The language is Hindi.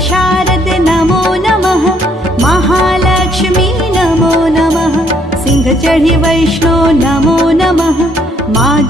शारद नमो नमः, महालक्ष्मी नमो नमः, सिंह चढ़ी वैष्णो नमो नमः, माँ